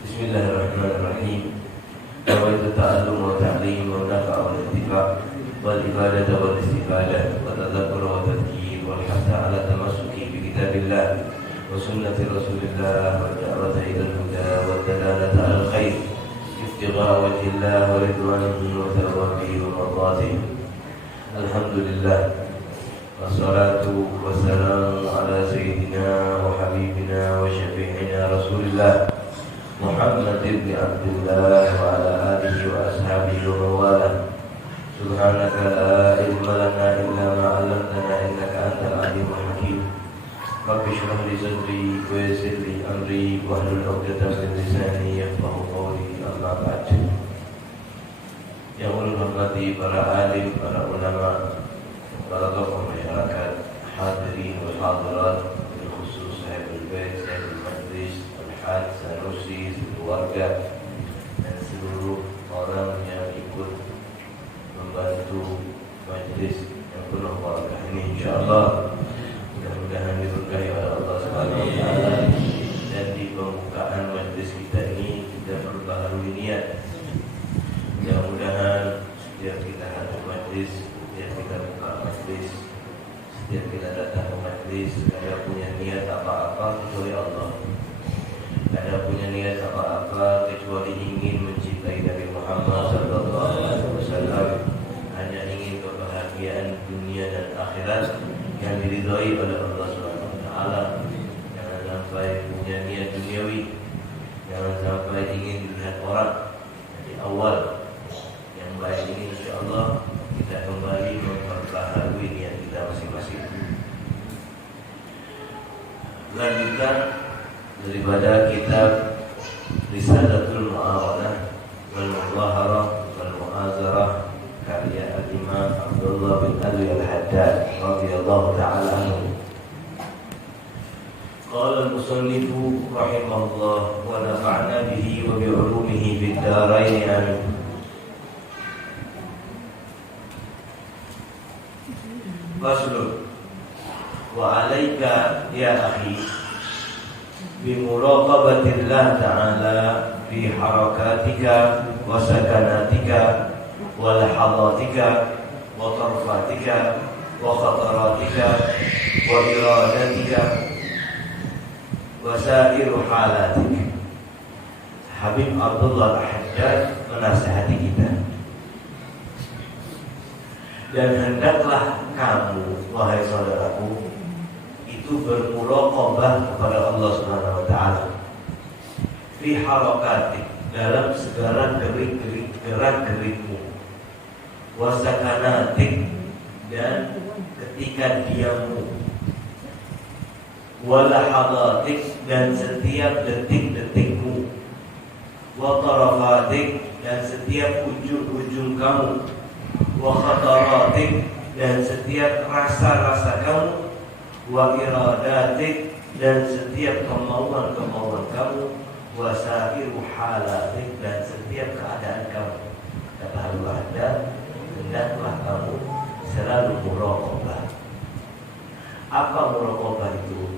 Bismillahirrahmanirrahim. Nawaitu ta'allum wa ta'lim wa nafa'a wa ittiba' wal ibadah wal istifadah wa tadabur wa tadkir wal hasa ala tamassuki bi kitabillah wa sunnati rasulillah wa da'wata ila al-huda wa dalalata al khair ibtigha wajhillah wa ridwanihi wa thawabihi wa mardatihi. Alhamdulillah wassalatu wassalamu ala sayyidina wa habibina wa syafi'ina rasulillah Muhammad ibn Abdullah wa ala alihi wa ashabihi wa mawalah. Subhanaka la ilma lana illa ma 'allamtana innaka antal alimul hakim. Rabbi shrah li sadri wa yassir li amri wahlul 'uqdatam min lisani yafqahu qawli. Amma ba'd. Yang hormati para alim, para ulama, para tokoh masyarakat, hadirin wal hadirat, bil khusus sahibul bait, sahibul majlis, al-haj, sanusi, keluarga dan seluruh orang yang ikut membantu majlis yang penuh barakah ini, insyaallah. Mudah-mudahan diberkahi oleh Allah Subhanahu wa taala, dan di pembukaan majlis kita ini kita perbaharui niat. Mudah-mudahan setiap kita hadir majlis, setiap kita buka majlis, setiap kita datang ke majlis, ada punya niat apa-apa kecuali Allah. Ada punya niat apa-apa kecuali ingin mencintai Nabi Muhammad sallallahu alaihi wasallam, hanya ingin kebahagiaan dunia dan akhirat yang diridhai oleh Allah Subhanahu wa taala. Jangan sampai punya niat duniawi, jangan sampai ingin dilihat orang. Jadi awal yang baik ini insyaallah kita kembali memperbaharui niat kita masing-masing. Lanjutkan daripada kitab Risalatul Mu'awalah wal Muzaharah wal Mu'azarah karya Al-Imam Abdullah bin Ali Al-Haddad radhiyallahu ta'ala anhu. Qala al-musannifu rahimahullah wa nafa'na bihi wa bi'ulumihi fid dharain amin. Faslun wa 'alaika ya akhi bimuraqabatillah ta'ala fi harakatika wa sakanatika wa lahadatika wa tarfatika wa khataratika wa iradatika wa sairu halatika. Habib Abdullah Al-Haddad menasihati kita, dan hendaklah kamu, wahai saudaraku, itu bermuraqabah kepada Allah Subhanahu wa taala fi harakatik, dalam segala gerak-gerikmu, wa sakanatik, dan ketika diammu, wa lahadatik, dan setiap detik-detikmu, wa tarafatik, dan setiap ujung-ujung kamu, wa khataratik, dan setiap rasa-rasa kamu, wa iradatik, dan setiap kemauan-kemauan kamu, wa sairu halatik, dan setiap keadaan kamu. Kata Al-Haddad, hendaklah kamu selalu muraqabah. Apa muraqabah itu?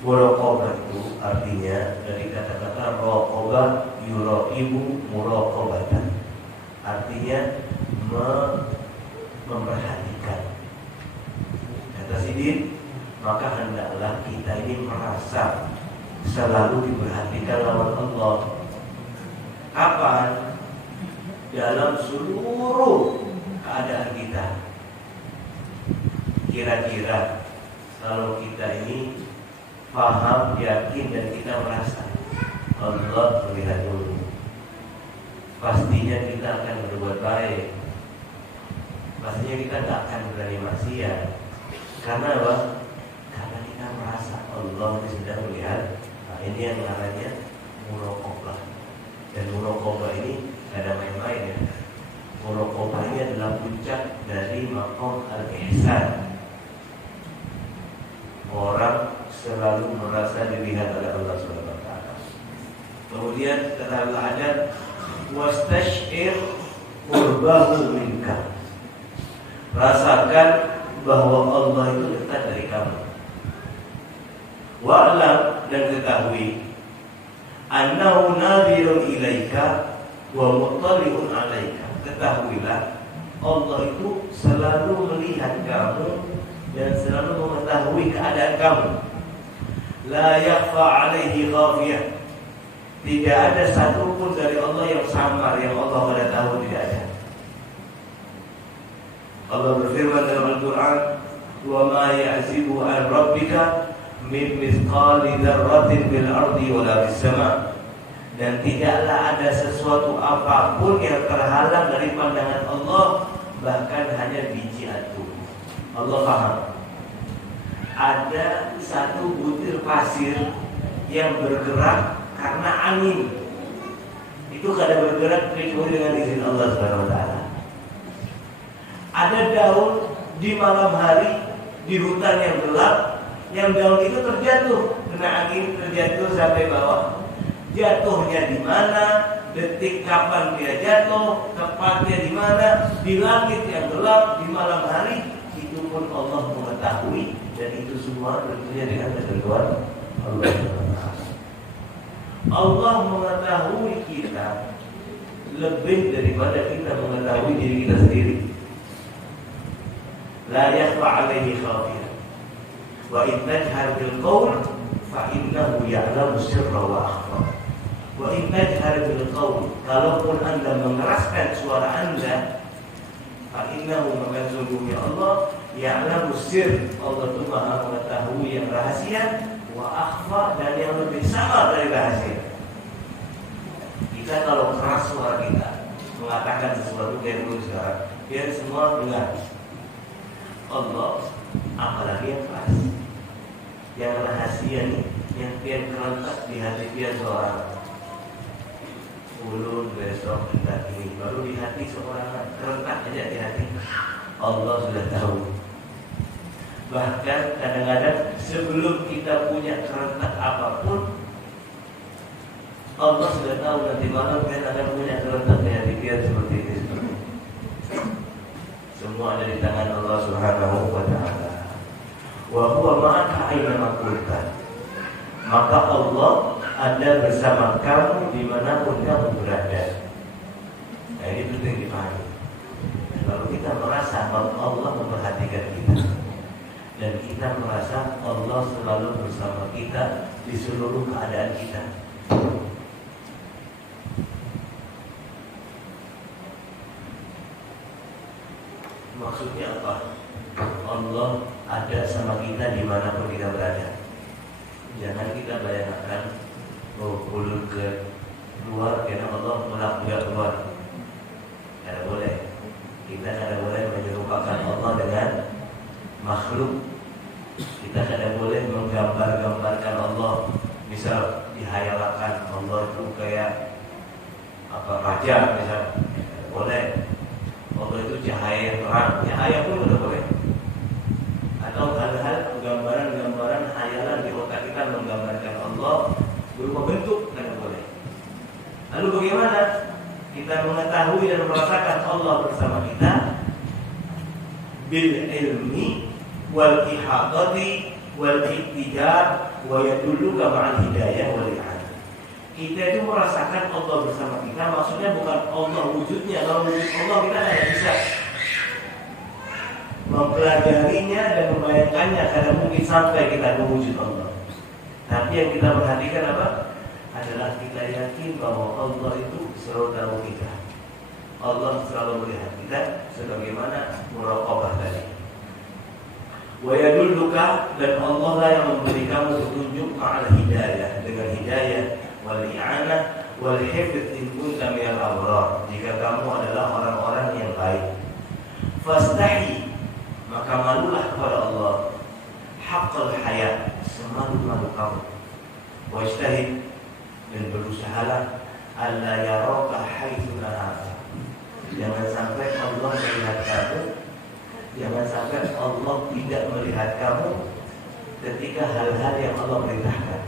Muraqabah itu artinya dari kata-kata raqabah yuraqibu muraqabatan, artinya memperhatikan. Sidin, maka hendaklah kita ini merasa selalu diperhatikan lawan Allah. Kapan? Dalam seluruh keadaan kita. Kira-kira kalau kita ini paham, yakin, dan kita merasa Allah melihat dulu, pastinya kita akan berbuat baik, pastinya kita tidak akan berani maksiat. Karena apa? Karena kita merasa Allah sedang melihat. Nah, ini yang namanya muraqabah. Dan muraqabah ini tidak ada main-main ya. Muraqabah ini adalah puncak dari maqam al-ihsan. Orang selalu merasa dilihat oleh Allah Subhanahu wa taala. Kemudian kata Al-Haddad, wastash'ir qurbahu minka. Rasakan bahwa Allah itu dekat dari kamu. Wa'lam, dan ketahui annahu nadhirun ilaika wa muttali'un 'alaika. Ketahuilah Allah itu selalu melihat kamu dan selalu mengetahui keadaan kamu. La yakhfa 'alaihi khafiyah. Tidak ada satupun dari Allah yang samar, yang Allah tidak tahu, tidak ada. Allah berfirman dalam Al-Quran, wa ma ya'zibu an rabbika min mithqali dzarratin bil ardi wala fis sama'. Dan tidaklah ada sesuatu apapun yang terhalang dari pandangan Allah, bahkan hanya biji atom. Allah paham. Ada satu butir pasir yang bergerak karena angin. Itu kada bergerak kecuali dengan izin Allah Subhanahu wa taala. Ada daun di malam hari di hutan yang gelap, yang daun itu terjatuh kena angin, terjatuh sampai bawah. Jatuhnya di mana, detik kapan dia jatuh, tepatnya di mana, di langit yang gelap, di malam hari, itu pun Allah mengetahui, dan itu semua tentunya dengan ketentuan Allah. Allah mengetahui kita lebih daripada kita mengetahui diri kita sendiri. La yakhfa 'alaihi khafiyah. Wa in tajhar bil qaul fa innahu ya'lamu sirra wa akhfa. Wa in tajhar bil qaul, kalaupun Anda mengeraskan suara Anda, fa innahu, maka sungguhnya Allah ya'lamu sirr, Allah itu Maha mengetahui yang rahasia, wa akhfa, dan yang lebih samar dari rahasia. Kita kalau keras suara kita mengatakan sesuatu kayak dulu sekarang, biar semua dengar. Allah apalagi yang keras, yang rahasia nih, yang pian kerentak di hati pian seorang. Ulun besok kita ini baru di hati seorang, kerentak aja di hati. Allah sudah tahu. Bahkan kadang-kadang sebelum kita punya kerentak apapun, Allah sudah tahu nanti malam kita akan punya kerentak di hati pian seperti ini. Semua ada di tangan Allah Subhanahu wa taala. Wa huwa ma'aka aina ma kunta. Maka Allah ada bersama kamu dimanapun kamu berada. Nah, ini penting dipahami. Kalau kita merasa Allah memperhatikan kita, dan kita merasa Allah selalu bersama kita di seluruh keadaan kita, maksudnya apa? Allah ada sama kita dimanapun kita berada. Jangan kita bayangkan ulun ke luar karena Allah tidak keluar. Tidak boleh. Kita tidak boleh menyerupakan Allah dengan makhluk. Kita tidak boleh menggambar-gambarkan Allah. Misal dihayalkan Allah itu kayak apa, raja misal. Tidak boleh. Allah itu cahaya yang terang, cahaya pun tidak boleh. Atau hal-hal gambaran-gambaran hayalan di otak kita menggambarkan Allah berupa bentuk, tidak boleh. Lalu bagaimana kita mengetahui dan merasakan Allah bersama kita? Bil ilmi wal ihadati wal iktijar wa yadulluka ma'al hidayah wal i'anah. Kita itu merasakan Allah bersama kita, maksudnya bukan Allah wujudnya. Kalau wujud Allah kita tidak bisa mempelajarinya dan membayangkannya, karena mungkin sampai kita mewujud Allah. Tapi yang kita perhatikan apa? Adalah kita yakin bahwa Allah itu selalu tahu kita. Allah selalu melihat kita, sebagaimana muraqabah tadi. Wa yadulluka, dan Allah lah yang memberi kamu petunjuk ma'al hidayah, dengan hidayah wal i'anah wal hifdz in kunta minal abrar, jika kamu adalah orang-orang yang baik. Fastahi, maka malulah kepada Allah, haqqal hayat, semalu-malu kamu. Wajtahid, dan berusahalah alla yaraka haitsu naraka. Jangan sampai Allah melihat kamu, jangan sampai Allah tidak melihat kamu ketika hal-hal yang Allah perintahkan.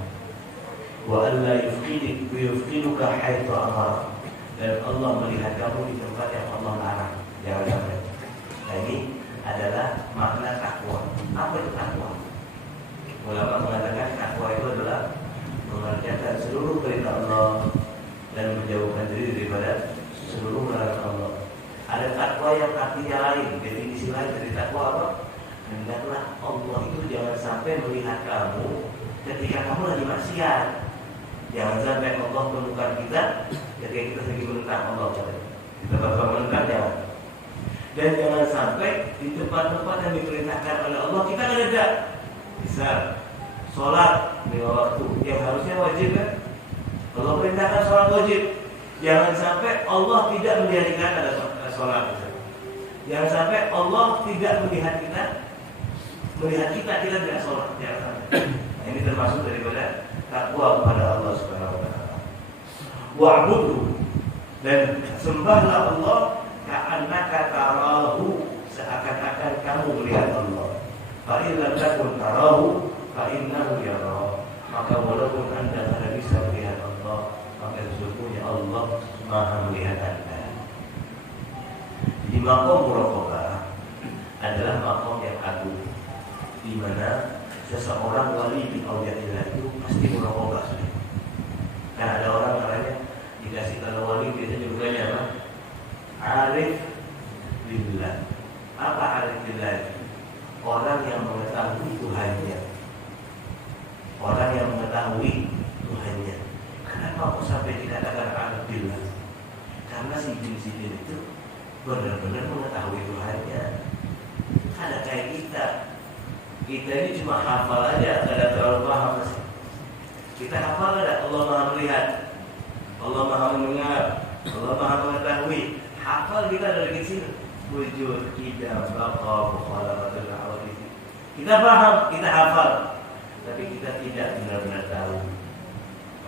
Wa alla yufqiduka haitsu amara, dan Allah melihat kamu di tempat yang Allah larang. Jangan sampai. Nah, ini adalah makna takwa. Apa itu takwa? Ulama mengatakan takwa itu adalah mengerjakan seluruh perintah Allah Jangan sampai Allah menukar kita ketika kita lagi menentang Allah. Kita bakal menentang jangan. Dan jangan sampai di tempat-tempat yang diperintahkan oleh Allah kita ada. Misal sholat 5 waktu yang harusnya wajib kan? Allah perintahkan sholat wajib. Jangan sampai Allah tidak menjadikan ada sholat. Jangan sampai Allah tidak melihat kita tidak sholat. Jangan sampai. Nah, ini termasuk daripada takwa kepada Allah Subhanahu wa taala. Wa'budu, dan sembahlah Allah ka'annaka tarahu, seakan-akan kamu melihat Allah. Fa in lam takun tarahu fa innahu yara. Maka walaupun Anda tidak bisa melihat Allah, maka sesungguhnya Allah Maha melihat Anda. Di maqam muraqabah adalah maqam yang agung, di mana seseorang wali di auliyaillah itu pasti muraqabah. Karena ada orang namanya dikasih kalau wali biasanya judulnya apa? Arif billah. Apa arif billah? Orang yang mengetahui Tuhannya. Orang yang mengetahui Tuhannya. Kenapa kok sampai dikatakan arif billah? Karena si jin itu benar-benar mengetahui Tuhannya. Ada kayak kita ini cuma hafal aja, tidak terlalu paham sih. Kita hafal ada Allah Maha melihat, Allah Maha mendengar, Allah Maha mengetahui. Hafal kita dari kecil. Wujud, tidak, bakal, mukhalafatul awalisi. Kita paham, kita hafal, tapi kita tidak benar-benar tahu.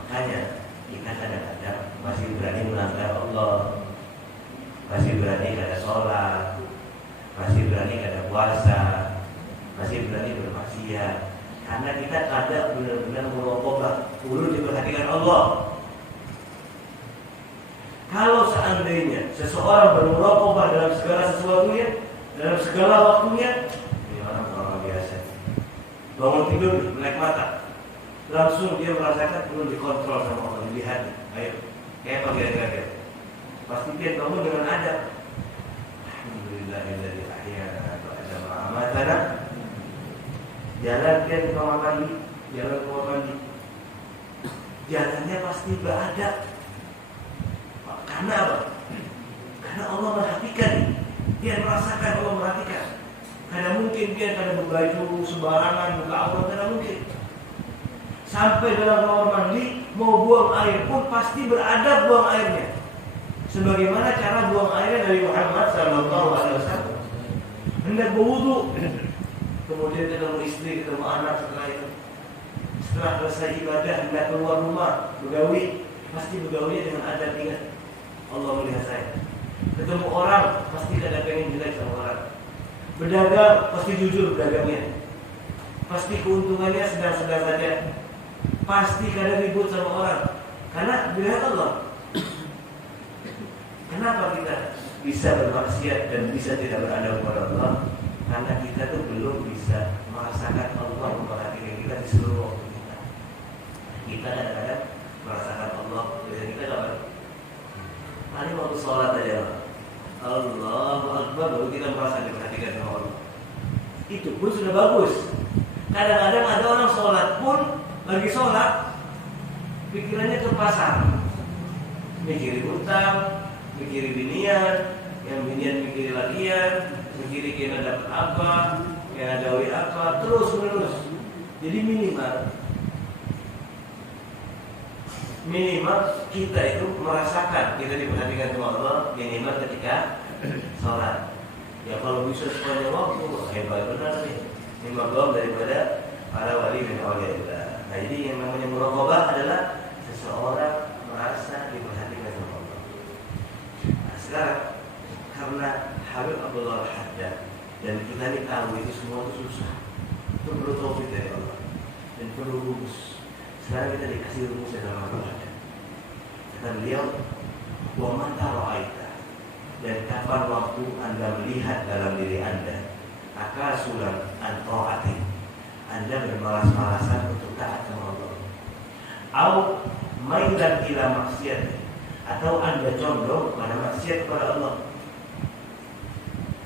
Makanya kita kadang-kadang masih berani melanggar Allah, masih berani kada sholat, masih berani kada puasa, masih berani bermaksiat. Karena kita kadang benar-benar muraqabah, perlu diperhatikan Allah. Kalau seandainya seseorang bermuraqabah dalam segala sesuatunya, dalam segala waktunya, ini orang biasa. Bangun tidur, melek mata, langsung dia merasakan perlu dikontrol sama Allah, dilihat. Ayo, kayak pagi-pagi. Pasti dia bangun dengan adab. Alhamdulillahilladzi ahyana wa adama amatana. Jalan dia ke kamar mandi, jalan ke kamar mandi. Jalannya pasti beradab. Karena apa? Karena Allah merhatikan. Dia merasakan Allah merhatikan. Karena mungkin dia kada berbaju sembarangan, buka aurat, kada mungkin. Sampai dalam kamar mandi mau buang air pun pasti beradab buang airnya. Sebagaimana cara buang airnya dari Muhammad SAW. Hendak berwudu, kemudian ketemu istri, ketemu anak setelah itu. Setelah selesai ibadah, hendak keluar rumah, bergawi, pasti bergawi dengan adab. Ingat, Allah melihat saya. Ketemu orang, pasti kada pengen jelek sama orang. Berdagang, pasti jujur berdagangnya. Pasti keuntungannya sedang-sedang saja. Pasti kada ribut sama orang. Karena dilihat Allah. Kenapa kita bisa bermaksiat dan bisa tidak beradab kepada Allah? Karena kita tuh belum bisa merasakan Allah memperhatikan kita di seluruh waktu kita. Kita kadang-kadang merasakan Allah, biasanya kita kapan? Paling waktu sholat aja, Allahu Akbar, baru kita merasa diperhatikan sama Allah. Itu pun sudah bagus. Kadang-kadang ada orang sholat pun lagi sholat, pikirannya ke pasar, mikirin utang, mikirin binian, yang binian mikirin lagian, mikirin kena dapat apa, kena gawe apa, terus menerus. Jadi minimal kita itu merasakan kita diperhatikan sama Allah minimal ketika sholat. Ya kalau bisa sepanjang waktu hebat benar nih. Ini maqam daripada para wali dan auliya. Nah, jadi yang namanya muraqabah adalah seseorang merasa diperhatikan sama Allah. Nah, sekarang karena Habib Abdullah Al-Haddad dan kita ini tahu itu semua itu susah, itu perlu taufik dari Allah dan perlu rumus. Sekarang kita dikasih rumus dalam Al-Quran. Kata beliau, wa mata ra'aita, dan kapan waktu Anda melihat dalam diri Anda akasulan an ta'atin, Anda bermalas-malasan untuk taat sama Allah, au mailan ila maksiat, atau Anda condong pada maksiat kepada Allah.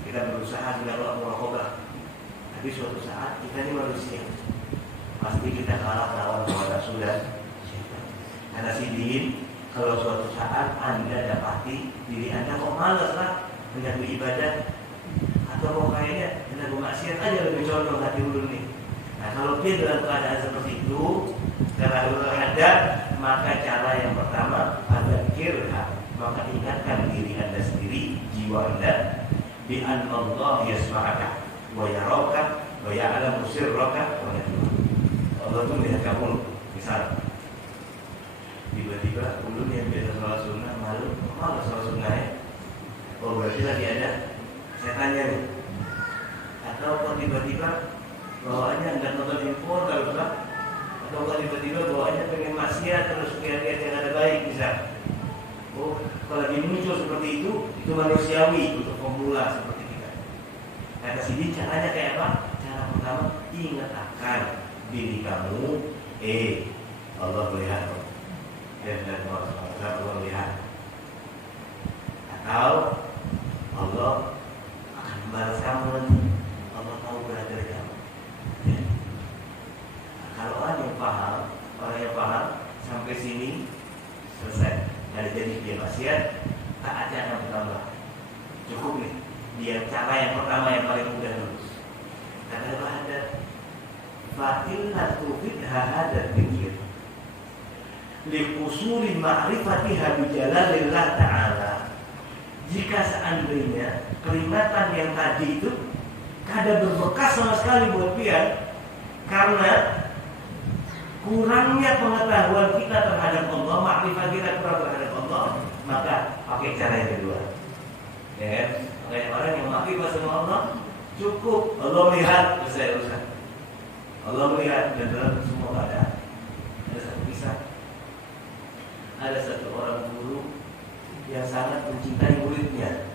Kita berusaha melakukan muraqabah, tapi suatu saat kita ini manusia, pasti kita kalah lawan hawa nafsu dan syaitan. Kata Sidin, kalau suatu saat Anda dapati diri Anda kok malas lah hendak beribadah, atau kok kayaknya hendak bermaksiat aja lebih condong hati ulun nih. Nah kalau dia dalam keadaan seperti itu, karena ulun ada, maka cara yang pertama adzkirha, maka ingatkan diri Anda sendiri, jiwa Anda, bi anna Allah yasma'aka wa yaraka wa ya'lamu sirraka wa najwaka. Allah itu melihat kamu. Misal tiba-tiba ulun yang biasa sholat sunnah malas sholat sunnah ya. Oh berarti lagi ada setannya nih. Atau kok tiba-tiba bawaannya nggak nonton info kalau enggak, atau kok tiba-tiba bawaannya pengen maksiat terus lihat-lihat yang ada baik bisa. Oh kalau lagi muncul seperti itu manusiawi untuk pemula seperti kita. Kata sini caranya kayak apa? Cara pertama ingat akan diri kamu, Allah melihat dan Allah melihat, atau Allah akan membalas kamu nanti. Allah tahu berat dari kamu. Ya. Nah, kalau orang yang paham sampai sini selesai. Dari jadi dia maksiat, taatnya akan bertambah. Cukup nih. Dia cara yang pertama yang paling mudah dulu. Kata ada fa'ilatu fidha hadad dzikr liqusuri ma'rifatiha bijalalillah ta'ala. Jika seandainya peringatan yang tadi itu kada berbekas sama sekali buat pian, karena kurangnya pengetahuan kita terhadap Allah, makrifat kita kurang terhadap Allah, maka pakai cara yang kedua. Ya kan? Makanya orang yang makrifat sama Allah cukup Allah melihat, selesai urusan. Allah melihat dan dalam semua keadaan. Ada satu kisah. Ada satu orang guru yang sangat mencintai muridnya.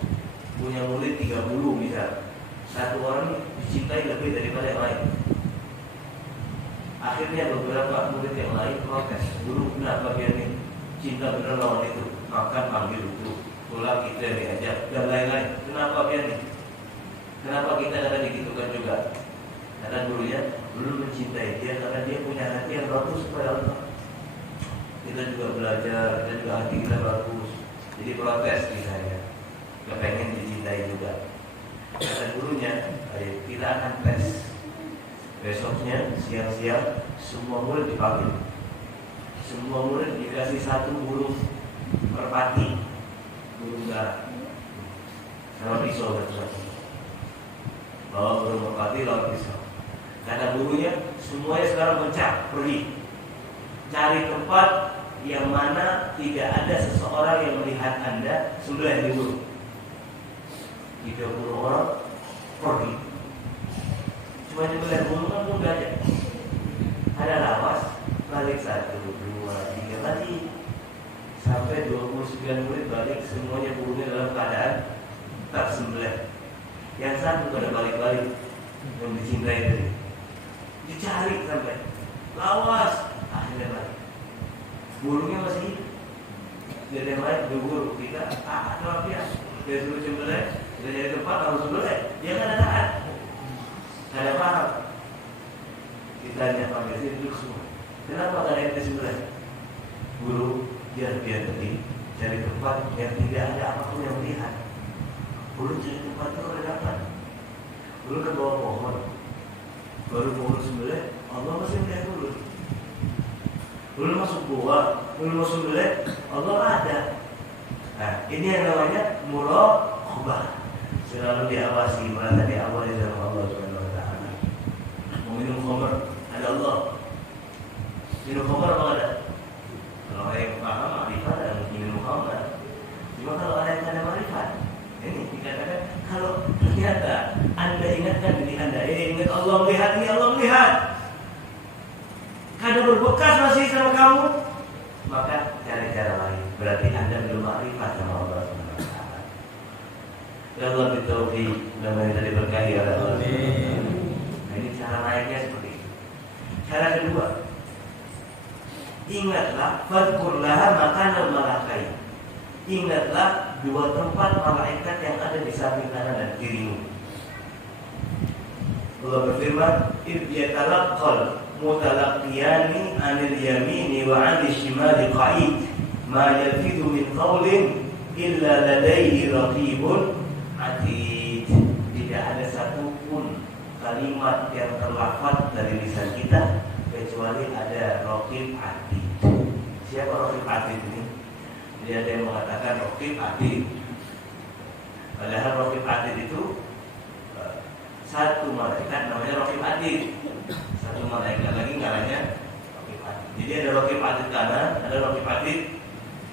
Punya murid 30 misal. Satu orang dicintai lebih daripada yang lain. Akhirnya beberapa murid yang lain protes. Guru kenapa dia nih cinta benar lawan itu? Makan panggil itu, pulang kita diajak dan lain-lain. Kenapa dia nih? Kenapa kita akan digitukan juga? Kata gurunya, belum mencintai dia karena dia punya hati yang bagus kepada Allah. Kita juga belajar, kita juga hati kita bagus. Jadi protes misalnya, kepengen dicintai juga. Kata gurunya, ayo kita akan tes. Besoknya siang-siang semua murid dipanggil. Semua murid dikasih satu burung merpati, burung darah, sama pisau satu-satu. Bawa burung merpati lawan pisau. Kata gurunya, semuanya sekarang mencak, pergi cari tempat yang mana tidak ada seseorang yang melihat Anda sembelih burung. 30 orang pergi. Cuma sembelih burung kan mudah aja. Ada lawas, balik 1, 2, 3 lagi. Sampai 29 murid balik, semuanya burungnya dalam keadaan tak sembelih. Yang satu pada balik-balik yang dicintai tadi. Dicari sampai lawas, akhirnya balik. Burungnya masih hidup. Jadi yang lain berguru kita, atau apa ya? Dia suruh sembelih, kita jadi tempat harus sembelih. Dia kan ada taat, ada paham. Kita hanya panggil sini duduk semua. Kenapa kalian kita sembelih? Guru, biar tadi cari tempat yang tidak ada apapun yang melihat. Guru cari tempat itu ada dapat. Guru ke bawah pohon. Baru pohon sembelih, Allah masih melihat dulu. Dulu masuk gua, dulu masuk sembelih, Allah ada. Nah, ini yang namanya muraqabah. Selalu diawasi, merasa diawasi sama Allah Subhanahu wa taala. Mau minum khamr, ada Allah. Minum khamr apa ada? Kalau ada yang paham ma'rifat dan minum khamr. Cuma kalau ada yang ada ma'rifat, ini dikatakan kalau ternyata Anda ingatkan diri Anda, ingat Allah melihat, ini Allah melihat. Kada berbekas masih sama kamu, maka cari cara lain. Berarti Anda belum ma'rifat sama Allah Subhanahu wa taala. Ya Allah bitaufiq, mudah-mudahan tadi berkahi oleh Allah. Nah, ini cara lainnya seperti itu. Cara kedua, ingatlah fadkurlaha makanan malakai. Ingatlah dua tempat malaikat yang ada di samping kanan dan kirimu. Allah berfirman, "Idh yatalaqqal mutalaqiyani 'anil yamini wa 'anil shimali qa'id ma yalfidu min qawlin illa ladaihi raqibun 'atid. Tidak ada satupun kalimat yang terlafaz dari lisan kita kecuali ada raqib 'atid. Siapa raqib 'atid ini? Jadi ada yang mengatakan raqib 'atid. Padahal raqib 'atid itu satu malaikat namanya raqib 'atid. Satu malaikat lagi namanya raqib 'atid. Jadi ada raqib 'atid kanan, ada raqib 'atid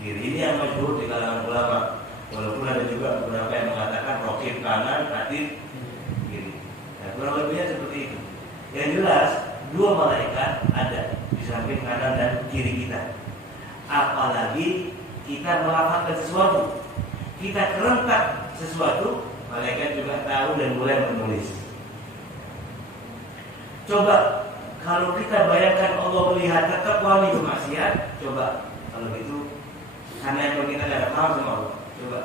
kiri. Ini yang masyhur di kalangan ulama. Walaupun ada juga beberapa yang mengatakan raqib kanan, 'atid kiri. Nah, kurang lebihnya seperti itu. Yang jelas dua malaikat ada di samping kanan dan kiri kita. Apalagi kita melafazkan sesuatu, kita kerentak sesuatu, malaikat juga tahu dan mulai menulis. Coba kalau kita bayangkan Allah melihat tetap wali bermaksiat, coba kalau itu karena yang kita tidak paham sama Allah. Coba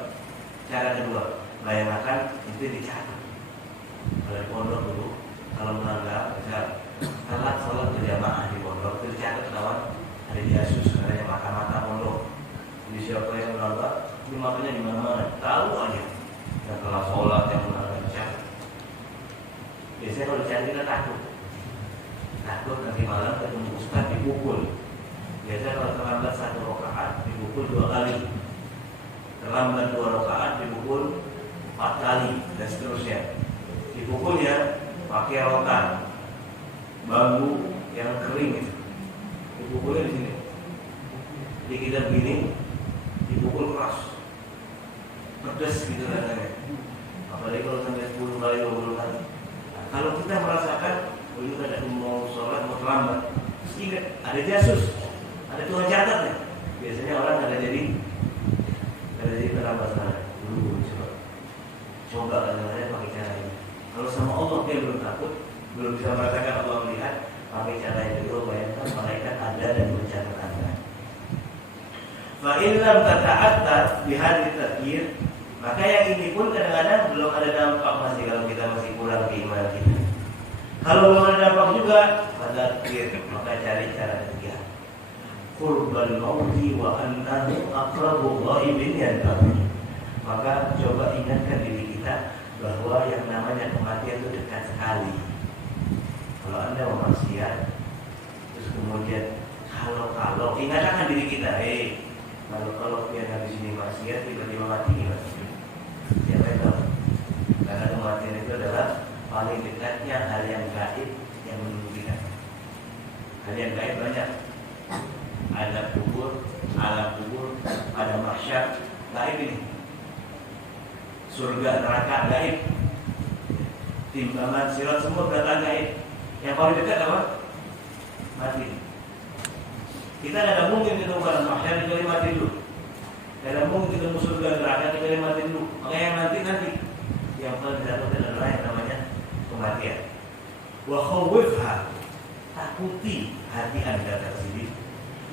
cara kedua, bayangkan itu dicatat. Kalau di pondok dulu, kalau melanggar, misal salat sholat berjamaah di pondok itu dicatat kawan, ada di asus, ada mata-mata pondok. Jadi siapa yang melanggar, ini makanya di mana-mana tahu aja. Dan kalau sholat yang melanggar dicatat. Biasanya kalau dicatat kita takut nanti malam ketemu ustaz dipukul. Biasanya kalau terlambat 1 rakaat dipukul 2 kali, terlambat 2 rakaat dipukul 4 kali dan seterusnya. Dipukulnya pakai rotan bambu yang kering itu. Dipukulnya di sini. Jadi kita begini dipukul keras, pedas gitu rasanya. Apalagi kalau sampai 10 kali 20 kali. Nah, kalau kita merasakan dulu ada mau sholat mau terlambat, terus ingat ada jasus, ada tukang catatnya. Biasanya orang ada jadi terlambat sana. Dulu coba kadang-kadang pakai cara ini. Kalau sama Allah dia belum takut, belum bisa merasakan Allah melihat, pakai cara yang itu. Bayangkan malaikat ada dan mencatat Anda. Fa in lam tata'attar bihadits tadbir, maka yang ini pun kadang-kadang belum ada dampak masih kalau kita masih kurang keimanan kita. Kalau belum ada dampak juga, maka cari cara ketiga. Qurbal mauti wa annahu aqrabu ghaibin yantabi. Maka coba ingatkan diri kita bahwa yang namanya kematian itu dekat sekali. Kalau Anda mau maksiat, terus kemudian kalau ingatkan diri kita, kalau dia habis ini maksiat tiba-tiba mati gimana? Siapa yang tahu? Karena kematian itu adalah paling dekatnya hal yang gaib yang menunggu kita. Hal yang gaib banyak. Ada kubur, alam kubur, ada mahsyar, gaib ini. Surga, neraka, gaib. Timbangan, sirat, semua berada gaib. Yang paling dekat apa? Mati. Kita tidak mungkin ketemu alam mahsyar kecuali mati dulu. Tidak mungkin ketemu surga, neraka kecuali mati dulu. Makanya yang nanti yang paling didapatkan adalah yang namanya kematian. Wa khawwifha, takuti hati Anda tersendiri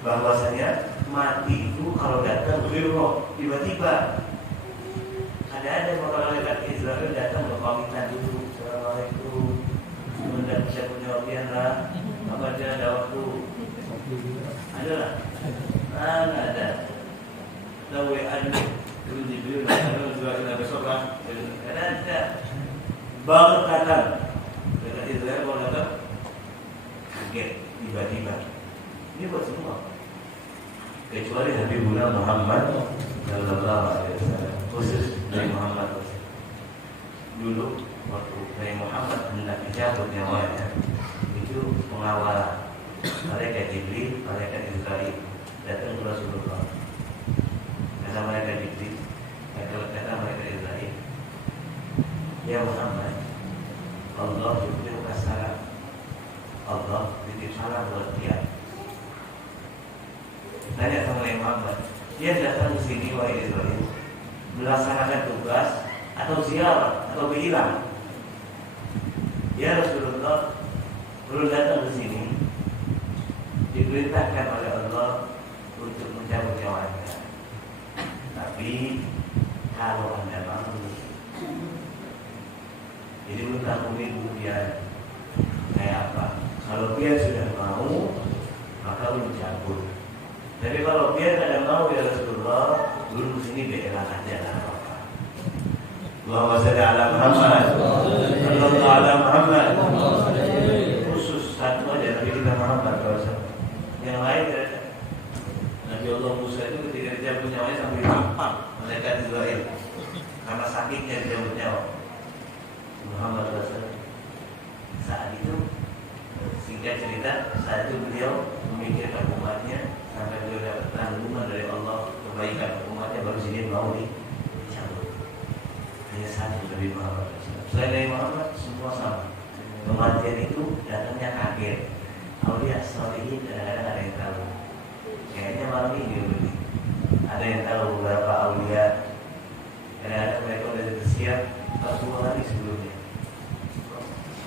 bahwasanya mati itu kalau datang birro tiba-tiba. Ada malaikat Israel datang berpamitan dulu, assalamualaikum, kemudian bisa punya opian lah, apa dia ada waktu? Ada lah, nggak ada. Tahu WA dulu, terus dibeli, lalu juga kita besok lah, ada. Baru datang dekat Israel kalau datang kaget tiba-tiba. Ini buat semua kecuali Habibullah Muhammad sallallahu alaihi wasallam, khusus Nabi Muhammad. Dulu waktu Nabi Muhammad hendak dicabut nyawanya, itu pengawalan malaikat Jibril, malaikat Israil datang ke Rasulullah. Kata malaikat Jibril, kata malaikat Israil, ya Muhammad, Allah yubdi'u salam. Allah titip salam buat dia. Tanya sama Nabi Muhammad, dia datang ke sini wahai Israil melaksanakan tugas atau ziarah atau berhilang? Ya Rasulullah, belum datang ke sini diperintahkan oleh Allah untuk mencabut nyawanya. Tapi kalau Anda mau, jadi mentang kemudian kayak apa? Kalau dia sudah mau, maka mencabut. Tapi kalau dia tidak mau, ya Rasulullah, dulu sini daerah aja lah. Allahumma shalli ala Muhammad, sallallahu ala Muhammad. Khusus satu aja Nabi kita Muhammad SAW. Yang lain tidak ada. Nabi Allah Musa itu ketika dicabut nyawanya sampai tampak malaikat Israel karena sakitnya dicabut nyawa. Muhammad SAW. Saat itu, singkat cerita, saat itu beliau memikirkan umatnya sampai beliau dapat tanggungan dari Allah kebaikan umatnya, baru sini mau dicabut. Hanya satu dari Muhammad. Selain dari Muhammad, semua sama. Kematian itu datangnya kaget. Aulia sholihin kadang-kadang ada yang tahu. Kayaknya malam ini begini. Ada yang tahu beberapa aulia. Kadang-kadang mereka sudah bersiap 40 hari sebelumnya.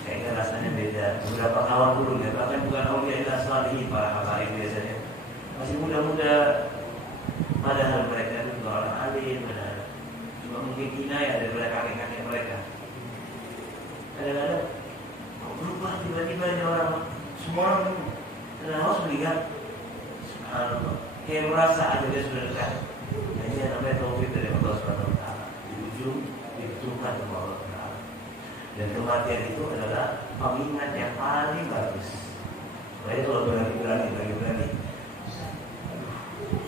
Kayaknya rasanya beda. Beberapa kawan dulu ya, bahkan bukan aulia ila sholihin, para habaib biasanya masih muda-muda. Padahal mereka itu orang alim, cuma mungkin kinayah daripada kakek-kakek mereka. Kadang-kadang berubah tiba-tiba aja orang, semua orang harus melihat. Subhanallah, kayak merasa aja dia sudah dekat. Ini namanya taufik dari Allah Subhanahu Wa Taala. Di ujung dibutuhkan sama Allah Taala. Dan kematian itu adalah pengingat yang paling bagus. Jadi kalau berani,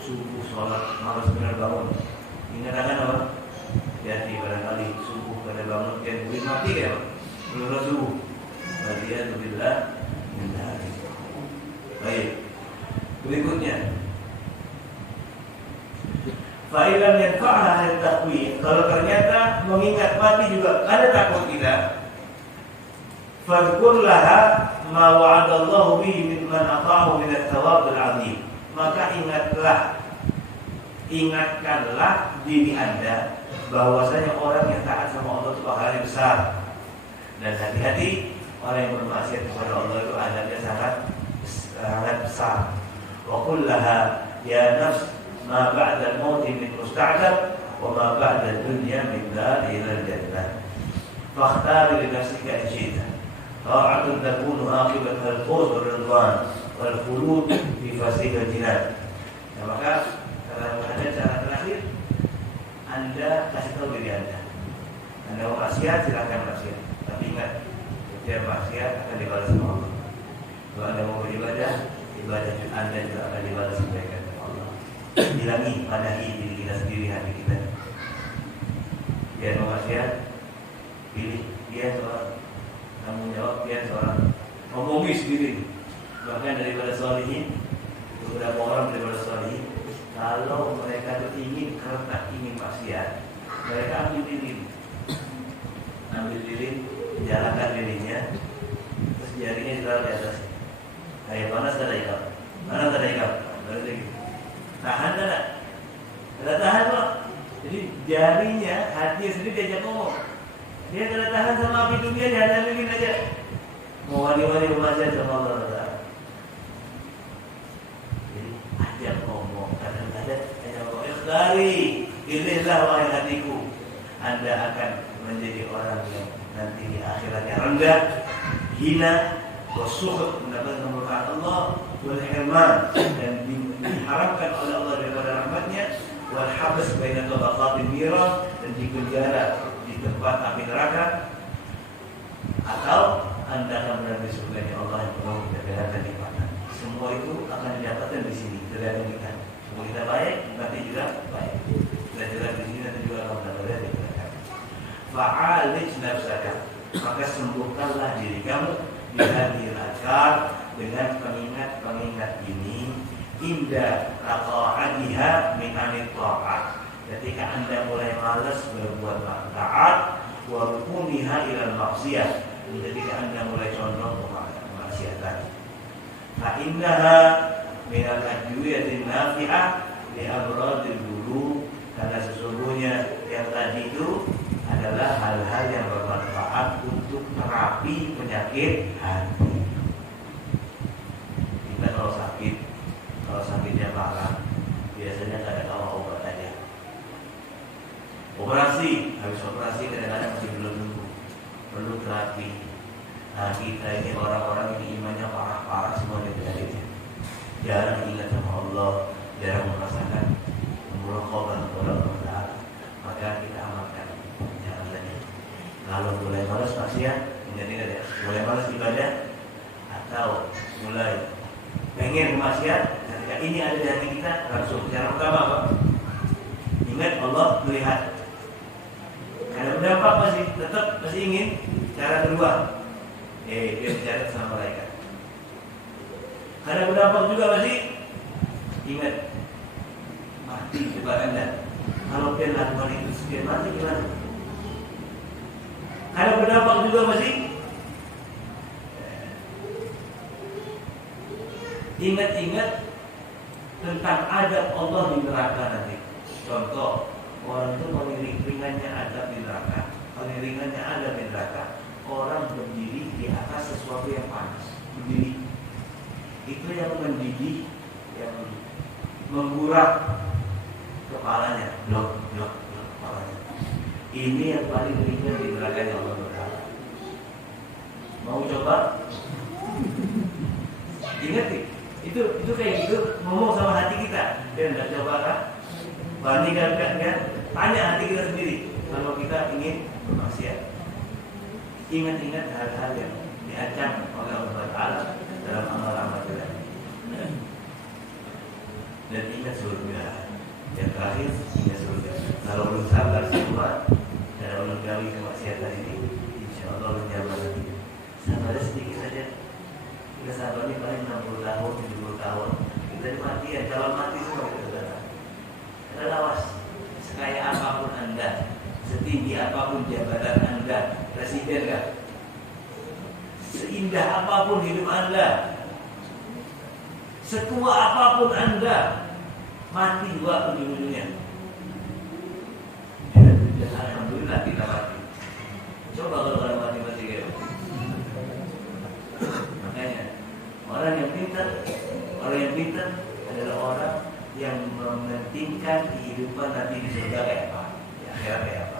subuh sholat malas benar bangun. Ingat akan apa? Jadi barangkali subuh pada bangun dan belum mati ya, belum subuh. Bagian billah minta. Baik. Berikutnya, fa'ilam yanfa'ha at-taqwim. Kalau ternyata mengingat mati juga ada takut kita, fadhkurlaha ma wa'adallahu bihi mimman ata'ahu min at-thawab al-'azim. Maka ingatkanlah diri Anda bahwasanya orang yang taat sama Allah itu pahalanya besar. Dan hati-hati, orang yang bermaksiat kepada Allah itu adabnya sangat besar. Wa kullaha ya nafs ma ba'da al-maut min musta'jab wa ma ba'da ad-dunya min dar ila al-jannah. Fakhtari li nafsika in syi'ta. Ta'atun takunu aqibatha al-fawz wal ridwan wal khulud fi fasihil jinan. Nah, maka kalau ada cara terakhir, Anda kasih tahu diri Anda mau maksiat, silakan maksiat. Tapi ingat, setiap maksiat akan dibalas sama Allah. Kalau Anda mau beribadah, ibadah Anda juga akan dibalas kebaikan Allah. Hilangi, padahi diri kita sendiri, hati kita. Dia mau maksiat, pilih dia seorang tanggung jawab, dia seorang ngomongi sendiri. Bahkan daripada sholihin, beberapa orang daripada sholihin, kalau mereka itu ingin kereta, ingin maksiat, mereka ambil lilin, jalankan lilinnya, terus jarinya ditaruh di atas. Kayak panas tak ada ikat, panas tak ada ikat, baru lagi. Tahan tak? Tidak tahan loh. Jadi jarinya, hatinya sendiri diajak ngomong. Dia tidak tahan sama api dunia, jangan lilin aja. Mau wali-wali bermaksiat sama Allah. Jadi ajak ngomong, kadang-kadang ajak ngomong. Ikhtari, pilihlah wahai hatiku. Anda akan menjadi orang yang nanti di akhiratnya rendah, hina, bersyukur mendapatkan kemurkaan Allah, berhirman dan diharapkan oleh Allah daripada rahmatnya, wal habs baina tabaqatin nira, dan dipenjara di tempat api neraka, atau Anda akan berada di surga Allah yang penuh dengan kenikmatan. Semua itu akan didapatkan di sini, tergantung kita. Kalau kita baik, nanti juga baik. Kita jalan di sini nanti juga akan mendapatkan di neraka. Fa'alij nafsaka, maka sembuhkanlah diri kamu bihadhil azkar, dengan pengingat-pengingat ini, inda taqa'adiha min anit ta'at. Ketika Anda mulai malas berbuat taat, wa rukuniha ilal maksiyah, ketika Anda mulai condong ke kemaksiatan. Fa innaha min al-adwiyatin nafi'ah li abradil qulub, karena sesungguhnya yang tadi itu adalah hal-hal yang bermanfaat untuk terapi penyakit hati. Kita kalau sakitnya parah, biasanya kadang-kadang obat aja. Operasi, habis operasi kadang-kadang masih belum sembuh, perlu terapi. Nah kita ini orang-orang yang imannya parah-parah semua dari jarang ingat sama Allah, jarang merasakan muraqabah kepada Allah Ta'ala. Maka kita amalkan jalannya. Kalau mulai malas maksiat, ingat-ingat ya, mulai malas ibadah atau mulai pengen maksiat, ketika ini ada di hati kita, langsung cara pertama apa? Ingat Allah melihat. Karena berdampak masih ingin. Cara kedua, dia bicara sama mereka. Karena berdampak juga masih ingat mati coba Anda. Kalau dia lakukan itu dia mati gimana? Karena berdampak juga masih ingat-ingat tentang adab Allah di neraka nanti. Contoh, orang itu paling ringannya adab di neraka, paling ringannya adab di neraka. Orang berdiri di atas sesuatu yang panas, berdiri. Itu yang mendidih, yang menggurak kepalanya, blok kepalanya. Ini yang paling ringan di neraka yang Allah Ta'ala. Mau coba? Ingat nih, itu kayak gitu ngomong sama hati kita. Dia enggak coba kan? Bandingkan kan? Tanya hati kita sendiri. Kalau kita ingin bermaksiat, ingat-ingat hal-hal yang diancam oleh Allah Ta'ala dalam amal-amal kita. Dan ingat surga. Yang terakhir ingat surga. Kalau belum sabar semua dan menjauhi kemaksiatan ini, insya Allah menjaga nanti. Sabar sedikit saja. Kita sabar ini paling 60 tahun, 70 tahun. Kita mati ya, calon mati semua kita saudara. Kita lawas. Sekaya apapun Anda, setinggi apapun jabatan Anda, presiden kan? Seindah apapun hidup Anda, setua apapun Anda, mati juga ujung-ujungnya. Dan alhamdulillah kita mati. Coba kalau orang mati kayak gitu. Makanya orang yang pintar adalah orang yang mementingkan kehidupan nanti di surga kayak apa, di akhirat kayak apa.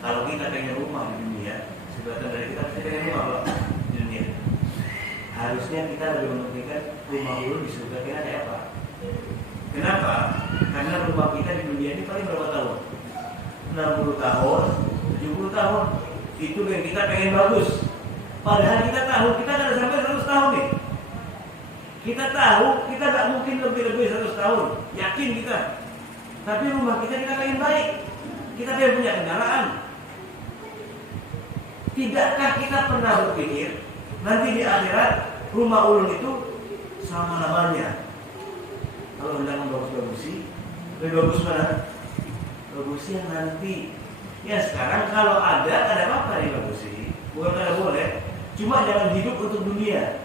Kalau kita pengen rumah di dunia, sebagian dari kita pengen rumah loh di dunia. Harusnya kita lebih mementingkan rumah dulu di surga kayak apa. Kenapa? Karena rumah kita di dunia ini paling berapa tahun? 60 tahun, 70 tahun. Itu yang kita pengen bagus. Padahal kita tahu kita tidak sampai 100 tahun nih. Kita tahu kita tak mungkin lebih 100 tahun. Yakin kita. Tapi rumah kita pengen baik. Kita pengen punya kendaraan. Tidakkah kita pernah berpikir nanti di akhirat rumah ulun itu sama namanya? Kalau hendak membagus-bagusi, lebih bagus mana? Bagus yang nanti. Ya sekarang kalau ada apa-apa dibagusi. Bukan kada boleh. Cuma jangan hidup untuk dunia.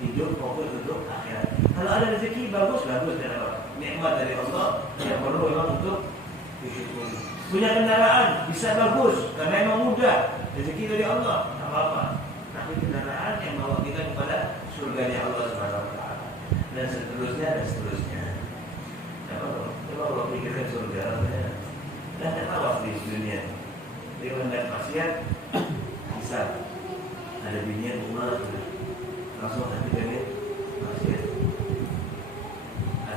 Hidup fokus untuk akhirat. Kalau ada rezeki bagus dan apa? Nikmat dari Allah yang perlu memang untuk hidup. Punya kendaraan bisa bagus karena memang mudah. Rezeki dari Allah, tak apa-apa. Tapi kendaraan yang bawa kita kepada surganya Allah Subhanahu wa Ta'ala. Dan seterusnya. Coba kalau pikirkan surga, dan tak tahu di dunia. Dia hendak maksiat, bisa ada binian rumah, langsung hati pengen maksiat.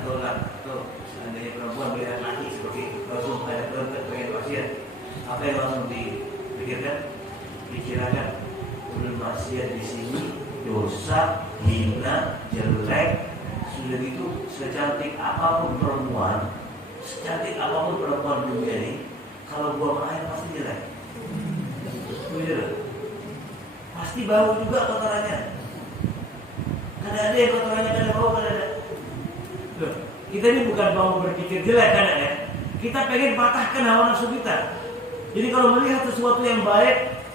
Atau seandainya perempuan melihat laki seperti itu, langsung ada perempuan pengen maksiat. Apa yang langsung dipikirkan? Pikirankan, belum maksiat di sini, dosa, hina, jelek. Sudah gitu, secantik apapun perempuan dunia ini, kalau buang air pasti jelek. Pasti bau juga kotorannya. Kada ada yang kotorannya kada bau, kada ada. Loh, kita ini bukan mau berpikir jelek kan ya. Kita pengen patahkan hawa nafsu kita. Jadi kalau melihat sesuatu yang baik,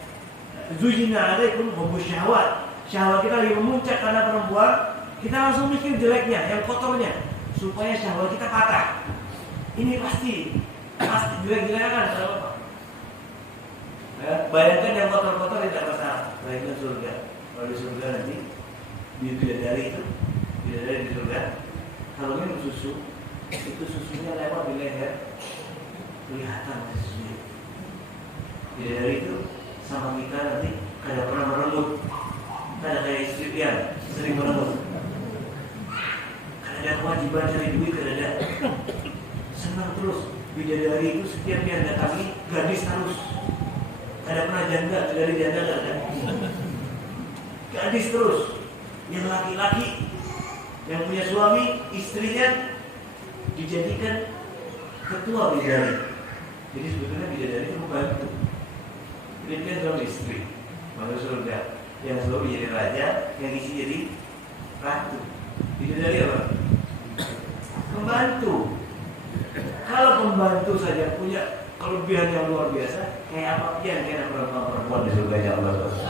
zujina alaikum hubbu syahwat. Syahwat kita lagi memuncak karena perempuan, kita langsung mikir jeleknya, yang kotornya, supaya syahwat kita patah. Ini pasti jelek-jeleknya kan, apa? Ya, bayangkan yang kotor-kotor tidak masalah. Bayangkan surga. Kalau di surga nanti di bidadari di surga. Kalau minum susu, itu susunya lewat di leher, kelihatan susunya. Bidadari itu sama kita nanti Kada pernah merenggut. Kada kayak istri pian sering merenggut. Kada ada kewajiban cari duit, kada ada. Senang terus. Bidadari itu setiap pian datangi gadis terus. Kada pernah janda, dari janda kada ada. Gadis terus. Yang laki-laki yang punya suami, istrinya dijadikan ketua bidadari. Jadi sebetulnya bidadari itu bukan itu. Jadi dia suami istri, masuk surga. Yang suami jadi raja, yang isi jadi ratu. Bidadari apa? Pembantu. Kalau pembantu saja punya kelebihan yang luar biasa, kayak apa yang kena perempuan di surga Allah SWT,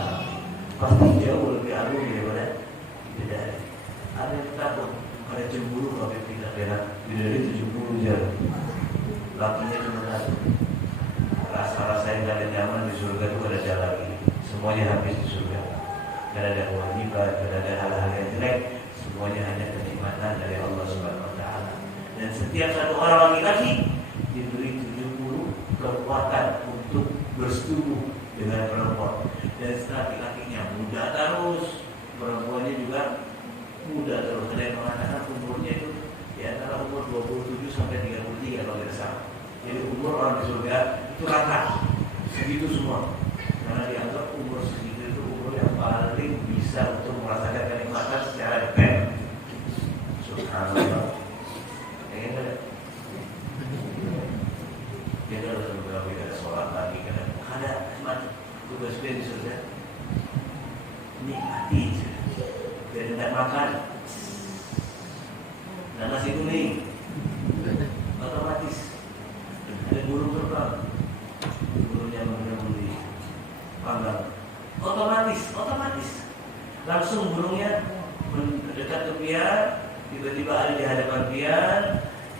pasti jauh lebih agung daripada bidadari. Ada yang takut, ada cemburu kalau tidak benar. Bidadari itu cemburu jauh. Lakinya cuma satu. Rasa-rasa yang gak ada nyaman di surga itu gak ada lagi. Semuanya habis di surga. Gak ada kewajiban, gak ada hal-hal yang jelek. Semuanya hanya kenikmatan dari Allah SWT. Dan setiap satu orang laki-laki diberi 70 kekuatan untuk bersetubuh dengan perempuan. Dan laki-lakinya muda terus, perempuannya juga muda terus. Ada yang mengatakan umurnya itu di antara umur 27 sampai 33 kalau tidak salah. Jadi umur orang di surga itu rata segitu semua. Karena dianggap umur segitu itu umur yang paling bisa untuk merasakan kenikmatan secara detail. Subhanallah. Dia ada beberapa ada sholat lagi, ada nikmat tugas dia di surga. Nikmati, dia tidak makan. Dan nasi kuning, otomatis ada burung terbang, burungnya mengemudi panggang, otomatis, langsung burungnya mendekat ke pian, tiba-tiba ada di hadapan pian,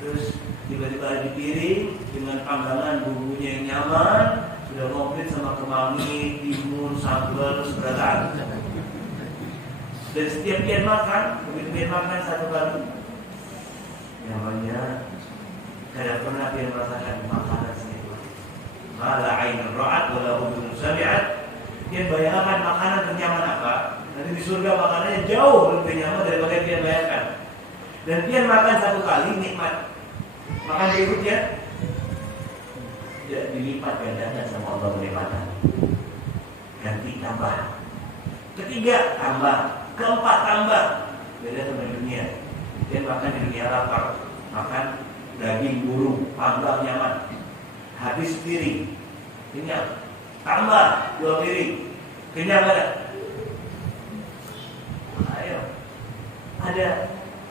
terus tiba-tiba ada di piring dengan panggangan bumbunya yang nyaman, sudah komplit sama kemangi, timun, sambal, seberatan. Dan setiap pian makan, begitu pian makan satu kali, namanya kada pernah dia merasakan makanan senikmat. Mala ainun ra'at wala udhun sami'at. Dia bayangkan makanan ternyaman apa? Nanti di surga makanannya jauh lebih nyaman daripada yang dia bayangkan. Dan dia makan satu kali nikmat. Makan berikutnya tidak dilipat gandakan sama Allah kenikmatan. Ganti tambah. Ketiga tambah. Keempat tambah. Beda sama dunia. Dia makan di dunia lapar, makan daging burung, panggang nyaman, habis piring, kenyang, tambah 2 piring, kenyang ada. Ayo, ada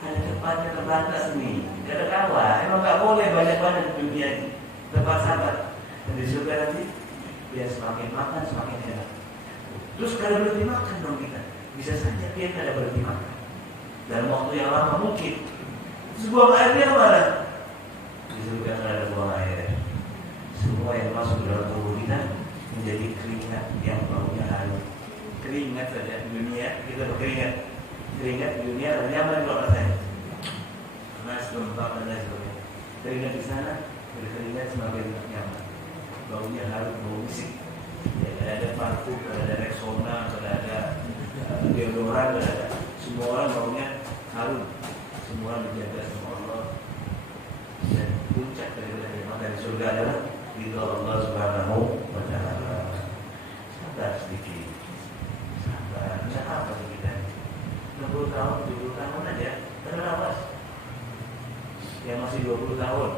tempatnya terbatas nih, ada kawan, emang nggak boleh banyak-banyak di dunia ini, tempat sabar. Dan di surga nanti, dia semakin makan semakin enak. Terus kalau berhenti makan dong kita, bisa saja dia kada berhenti makan. Dalam waktu yang lama mungkin. Sebuah airnya mana? Di surga ada buang air. Semua yang masuk dalam tubuh kita menjadi keringat yang baunya harum. Keringat saja di dunia kita berkeringat. Keringat di dunia ada nyaman kalau rasanya. Panas, lembab dan lain sebagainya. Keringat di sana berkeringat semakin nyaman. Baunya harum, bau musik. Ya, ada parfum, ada Rexona, ada deodoran, ada. Semua orang baunya harum, semua dijaga sama Allah. Dan puncak daripada nikmat dari surga adalah ridha Allah Subhanahu wa Ta'ala. Sabar sedikit, sabar. Tidak apa sih kita 60 tahun, 70 tahun aja terlawas. Yang masih 20 tahun,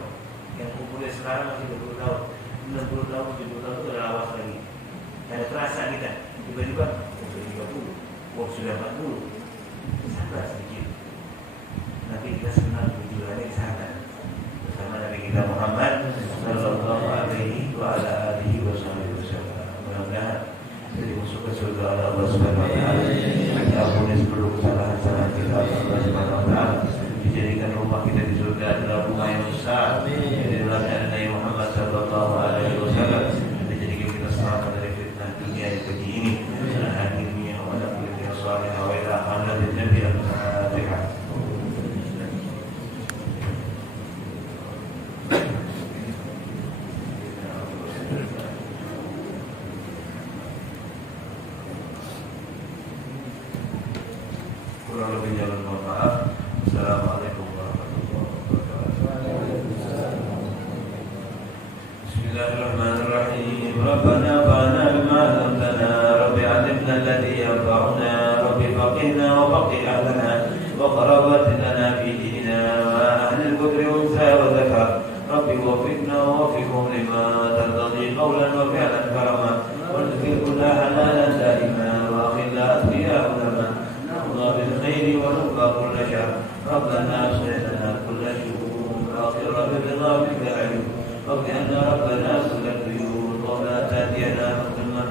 yang umurnya sekarang masih 20 tahun, 60 tahun, 70 tahun itu terlawas lagi. Ada terasa kita, tiba-tiba sudah 30, sudah 40. Sabar sedikit. Nanti kita senang tujuannya di sana bersama Nabi kita Muhammad sallallahu alaihi wa ala alihi wasallam. Mudah-mudahan jadi masuk ke surga Allah Subhanahu wa taala. Ampuni seluruh kesalahan-kesalahan kita Allah Subhanahu wa taala. Dijadikan rumah kita di surga adalah rumah yang besar. Di dalamnya ada Nabi Muhammad sallallahu alaihi wasallam. Dijadikan kita selamat dari fitnah dunia di pagi ini. Dan akhirnya wa ala kulli salih wa ila akhir jami'a al-Fatihah. jalan mohon maaf. Assalamualaikum warahmatullahi wabarakatuh. Bismillahirrahmanirrahim. Rabbana fa'na bima 'allamtana, Rabbi 'allimna alladhi yanfa'una, Rabbi faqihna wa faqih ahlana wa qarabat lana fi dinina wa ahli al-kufri unsa wa dhakar. Rabbi waffiqna wa waffiqhum lima tartadi qawlan wa fi'lan karama warzuqna halalan daiman wa akhilna atqiya ulama Allah bil khairi wa nubqa kull shar. Rabbana aslihna kull shu'un akhirah bidna bika alim وَقِنَا رَبَّنَا كُلَّ الدُّيُونِ وَلَا تَأْتِيَنَا مُسْلِمًا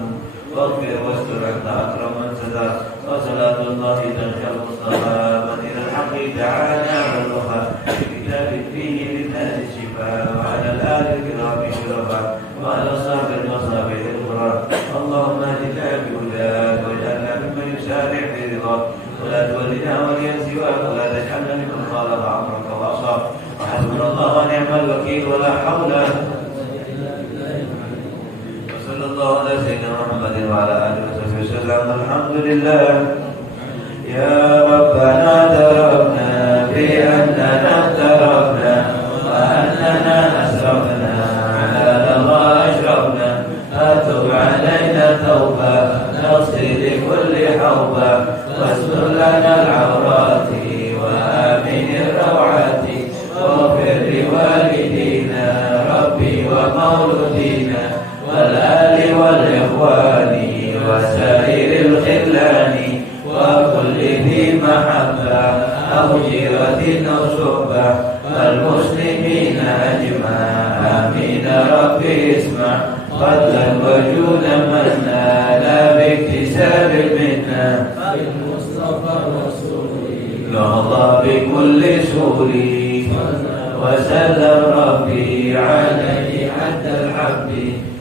واغفر واستر أنت أكرم من ستر وصلاة الله تغشى المصطفى من إلى الحق دعانا والوفاء بكتاب فيه للناس الشفاء وعلى الآل الكرام الشرفاء وعلى الصحب المصابيح الغرار. اللهم اهدنا بهداك واجعلنا ممن يسارع في رضاك ولا تولنا وليا سواك ولا تجعلنا ممن خالف أمرك وعصاك. وحسبنا الله ونعم الوكيل ولا حول. وصلى الله على سيدنا محمد وعلى آله وصحبه وسلم. الحمد لله يا ربنا اعترفنا بأننا اقترفنا وأننا أسرفنا على لظى أشرفنا فتب علينا توبة نغفر لكل حوبة واستر لنا العورات وآمن الروعات واغفر لوالدينا ربي ومولودينا والآل والإخوان وسائر الخلان وكل ذي محبة أو جيرة أو صحبة والمسلمين أجمع آمين ربي اسمع فضلا وجودا من نال باكتساب منا بالمصطفى الرسول الله بكل سوري وسلم ربي عليه حد الحب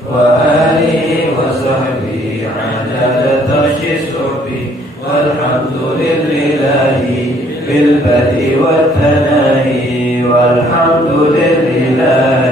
وآله وصحبه عدالة عرش السحب. والحمد لله بالبدء والثناء والحمد لله